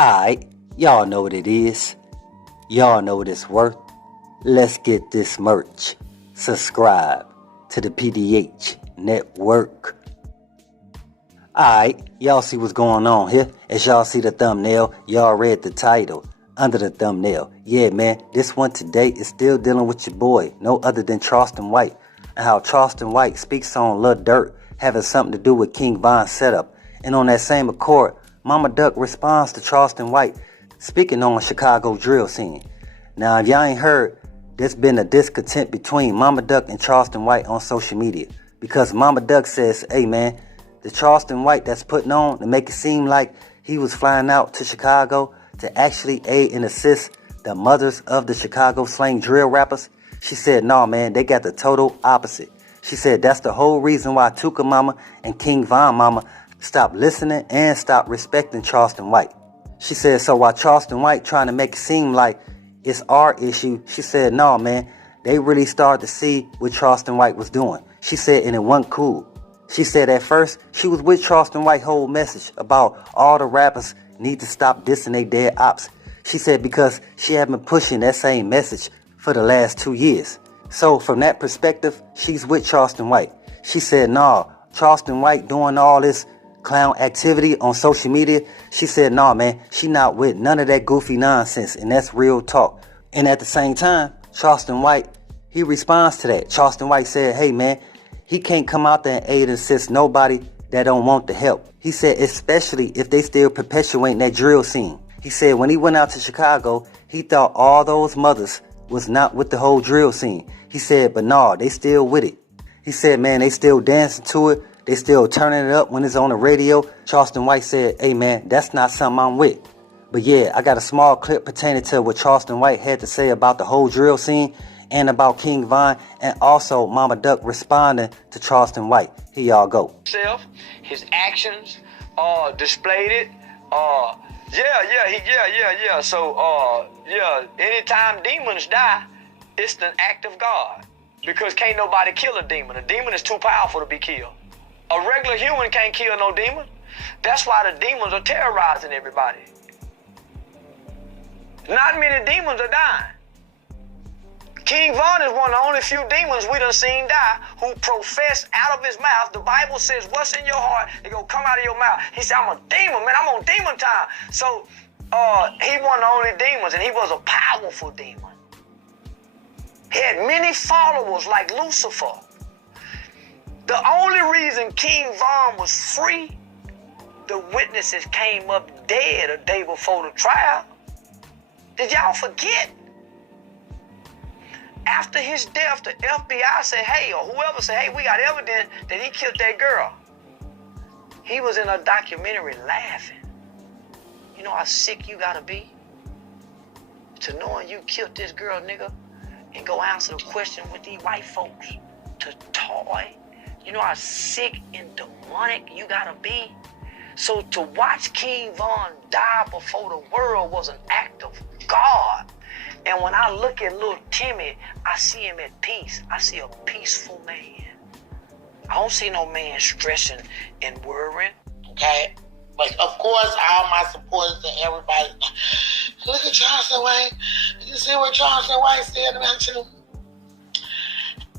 Alright, y'all know what it is. Y'all know what it's worth. Let's get this merch. Subscribe to the PDH Network. Alright, y'all see what's going on here. As y'all see the thumbnail, y'all read the title under the thumbnail. Yeah, man, this one today is still dealing with your boy, no other than Charleston White, and how Charleston White speaks on Lil Durk having something to do with King Von's setup. And on that same accord, Mama Duck responds to Charleston White speaking on Chicago drill scene. Now, if y'all ain't heard, there's been a discontent between Mama Duck and Charleston White on social media, because Mama Duck says, hey man, the Charleston White that's putting on to make it seem like he was flying out to Chicago to actually aid and assist the mothers of the Chicago slang drill rappers. She said, nah man, they got the total opposite. She said that's the whole reason why Tuka Mama and King Von Mama stopped listening and stopped respecting Charleston White. She said, so while Charleston White trying to make it seem like it's our issue, she said, nah man, they really started to see what Charleston White was doing. She said, and it wasn't cool. She said at first she was with Charleston White's whole message about all the rappers need to stop dissing they dead ops. She said because she had been pushing that same message for the last 2 years. So from that perspective, she's with Charleston White. She said, nah, Charleston White doing all this clown activity on social media. She said, nah man, she not with none of that goofy nonsense, and that's real talk. And at the same time, Charleston White, he responds to that. Charleston White said, hey man, he can't come out there and aid and assist nobody that don't want the help. He said, especially if they still perpetuating that drill scene. He said when he went out to Chicago, he thought all those mothers was not with the whole drill scene. He said, but nah, they still with it. He said, man, they still dancing to it. They still turning it up when it's on the radio. Charleston White said, hey man, that's not something I'm with. But yeah, I got a small clip pertaining to what Charleston White had to say about the whole drill scene and about King Von, and also Mama Duck responding to Charleston White. Here y'all go. His actions displayed it. So anytime demons die, it's the act of God, because can't nobody kill a demon. A demon is too powerful to be killed. A regular human can't kill no demon. That's why the demons are terrorizing everybody. Not many demons are dying. King Von is one of the only few demons we done seen die who profess out of his mouth. The Bible says, what's in your heart, it gonna come out of your mouth. He said, I'm a demon, man, I'm on demon time. So he one of the only demons, and he was a powerful demon. He had many followers like Lucifer. The only reason King Von was free, the witnesses came up dead a day before the trial. Did y'all forget? After his death, the FBI said, hey, or whoever said, hey, we got evidence that he killed that girl. He was in a documentary laughing. You know how sick you gotta be to knowing you killed this girl, nigga, and go answer the question with these white folks to toy? You know how sick and demonic you gotta be? So to watch King Von die before the world was an act of God. And when I look at little Timmy, I see him at peace. I see a peaceful man. I don't see no man stressing and worrying. Okay? But of course, all my supporters and everybody, look at Charleston White. You see what Charleston White said about you?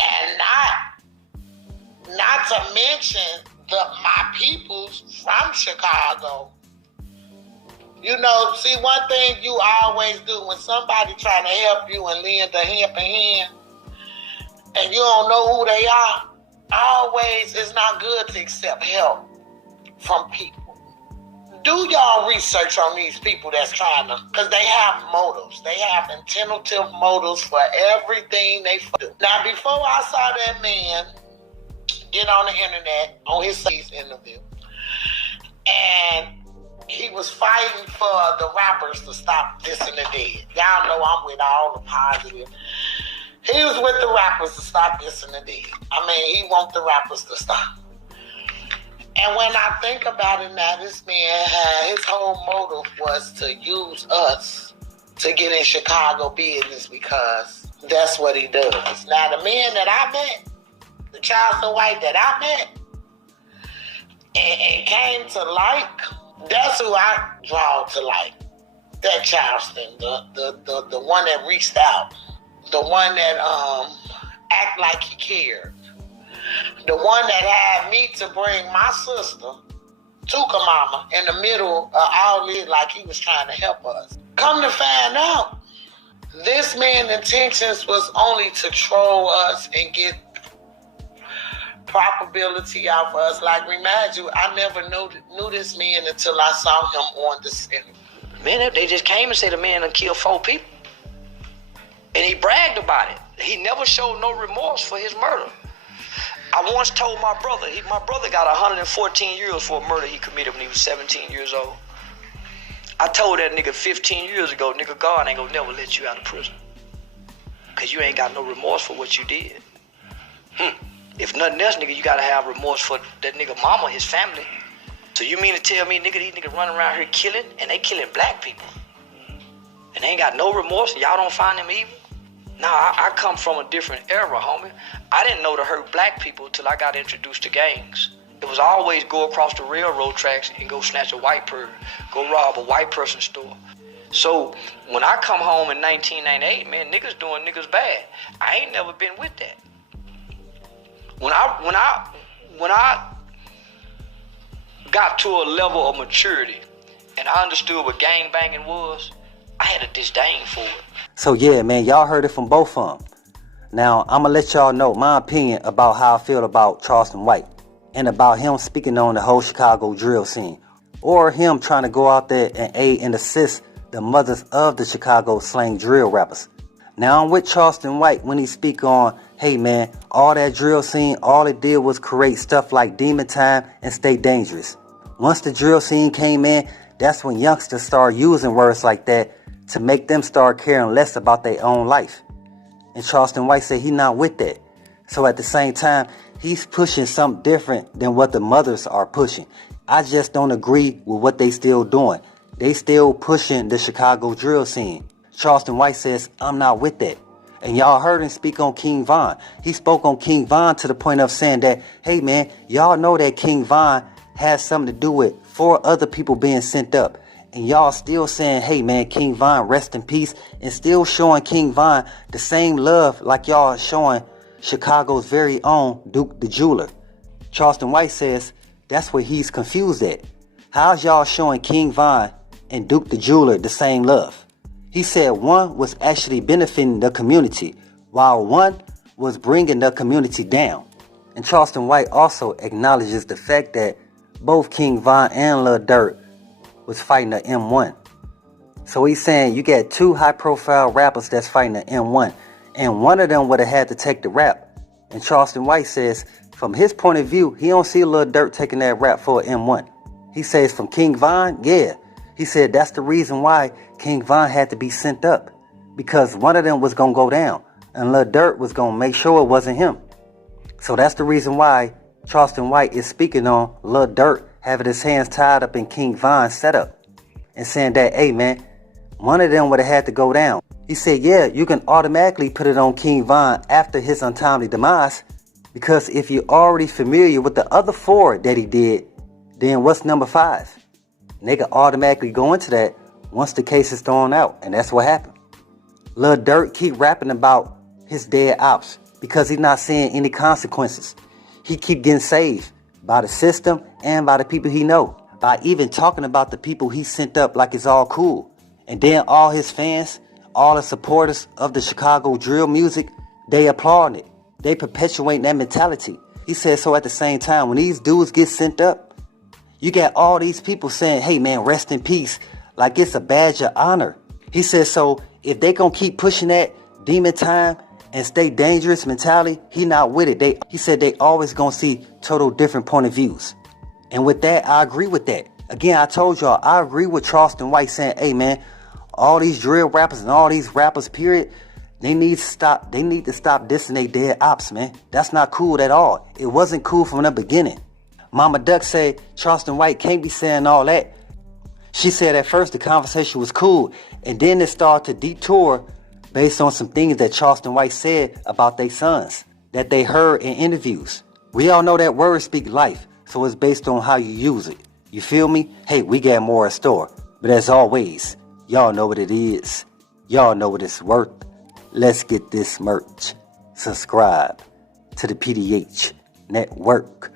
And not to mention my peoples from Chicago. You know, see, one thing you always do when somebody trying to help you and lend a helping hand, and you don't know who they are, always it's not good to accept help from people. Do y'all research on these people that's trying to, because they have motives. They have intentive motives for everything they do. Now, before I saw that man get on the internet on his interview, and he was fighting for the rappers to stop dissing the dead. Y'all know I'm with all the positive. He was with the rappers to stop dissing the dead. I mean, he wants the rappers to stop. And when I think about it now, this man his whole motive was to use us to get in Chicago business, because that's what he does. Now, the man that I met, the Charleston White that I met, and came to like, that's who I draw to like. that Charleston, the one that reached out, the one that act like he cared, the one that had me to bring my sister, Tuka Mama, in the middle of all this like he was trying to help us. Come to find out, this man's intentions was only to troll us and get probability out for us. Like, remind you, I never knew this man until I saw him on the set. Man, they just came and said the man done killed 4 people. And he bragged about it. He never showed no remorse for his murder. I once told my brother, my brother got 114 years for a murder he committed when he was 17 years old. I told that nigga 15 years ago, nigga, God ain't gonna never let you out of prison. Cause you ain't got no remorse for what you did. If nothing else, nigga, you gotta have remorse for that nigga mama, his family. So you mean to tell me, nigga, these niggas running around here killing, and they killing black people? And they ain't got no remorse, and y'all don't find them evil? Nah, I come from a different era, homie. I didn't know to hurt black people till I got introduced to gangs. It was always go across the railroad tracks and go snatch a white person, go rob a white person's store. So when I come home in 1998, man, niggas doing niggas bad. I ain't never been with that. When I got to a level of maturity and I understood what gang banging was, I had a disdain for it. So yeah, man, y'all heard it from both of them. Now, I'm going to let y'all know my opinion about how I feel about Charleston White and about him speaking on the whole Chicago drill scene, or him trying to go out there and aid and assist the mothers of the Chicago slang drill rappers. Now, I'm with Charleston White when he speak on, hey man, all that drill scene, all it did was create stuff like Demon Time and Stay Dangerous. Once the drill scene came in, that's when youngsters start using words like that to make them start caring less about their own life. And Charleston White said he not with that. So at the same time, he's pushing something different than what the mothers are pushing. I just don't agree with what they still doing. They still pushing the Chicago drill scene. Charleston White says, I'm not with that. And y'all heard him speak on King Von. He spoke on King Von to the point of saying that, hey man, y'all know that King Von has something to do with 4 other people being sent up. And y'all still saying, hey man, King Von, rest in peace. And still showing King Von the same love like y'all are showing Chicago's very own Duke the Jeweler. Charleston White says that's where he's confused at. How's y'all showing King Von and Duke the Jeweler the same love? He said one was actually benefiting the community, while one was bringing the community down. And Charleston White also acknowledges the fact that both King Von and Lil Durk was fighting the M1. So he's saying you got 2 high-profile rappers that's fighting the M1, and one of them would have had to take the rap. And Charleston White says, from his point of view, he don't see Lil Durk taking that rap for an M1. He says from King Von, yeah. He said that's the reason why King Von had to be sent up, because one of them was going to go down, and Lil Durk was going to make sure it wasn't him. So that's the reason why Charleston White is speaking on Lil Durk having his hands tied up in King Von's setup and saying that, hey man, one of them would have had to go down. He said, yeah, you can automatically put it on King Von after his untimely demise, because if you're already familiar with the other 4 that he did, then what's number 5? And they can automatically go into that once the case is thrown out, and that's what happened. Lil Durk keep rapping about his dead ops because he's not seeing any consequences. He keep getting saved by the system and by the people he know, by even talking about the people he sent up like it's all cool. And then all his fans, all the supporters of the Chicago drill music, they applaud it. They perpetuate that mentality. He said, so at the same time, when these dudes get sent up, you got all these people saying, hey man, rest in peace, like it's a badge of honor. He said, so if they gonna keep pushing that Demon Time and Stay Dangerous mentality, he not with it. He said they always gonna see total different point of views. And with that, I agree with that. Again, I told y'all, I agree with Charleston White saying, hey man, all these drill rappers and all these rappers, period, they need to stop dissing they dead ops, man. That's not cool at all. It wasn't cool from the beginning. Mama Duck said Charleston White can't be saying all that. She said at first the conversation was cool, and then it started to detour based on some things that Charleston White said about their sons that they heard in interviews. We all know that words speak life, so it's based on how you use it. You feel me? Hey, we got more in store. But as always, Y'all know what it is. Y'all know what it's worth. Let's get this merch. Subscribe to the PDH Network.